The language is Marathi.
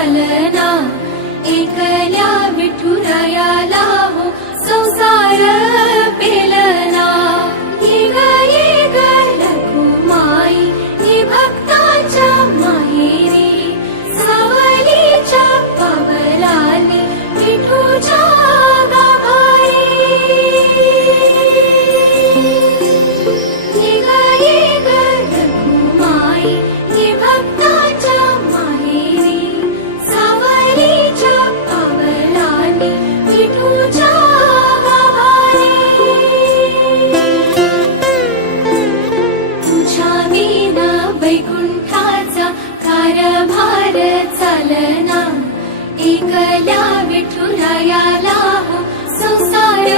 चालना, एकल्या विठुरायाला हो संसार पेलना। ये ग रखुमाई ही भक्ताच्या माहेरी, सावलीच्या पावलाने विठूच्या गाभारी। ये ग रखुमाई ही भक्ताच्या माहेरी, सावलीच्या पावलाने विठूच्या गाभारी। तुझ्या विना वैकुंठाचा कारभार चालना, एकल्या विठुरायाला हो संसार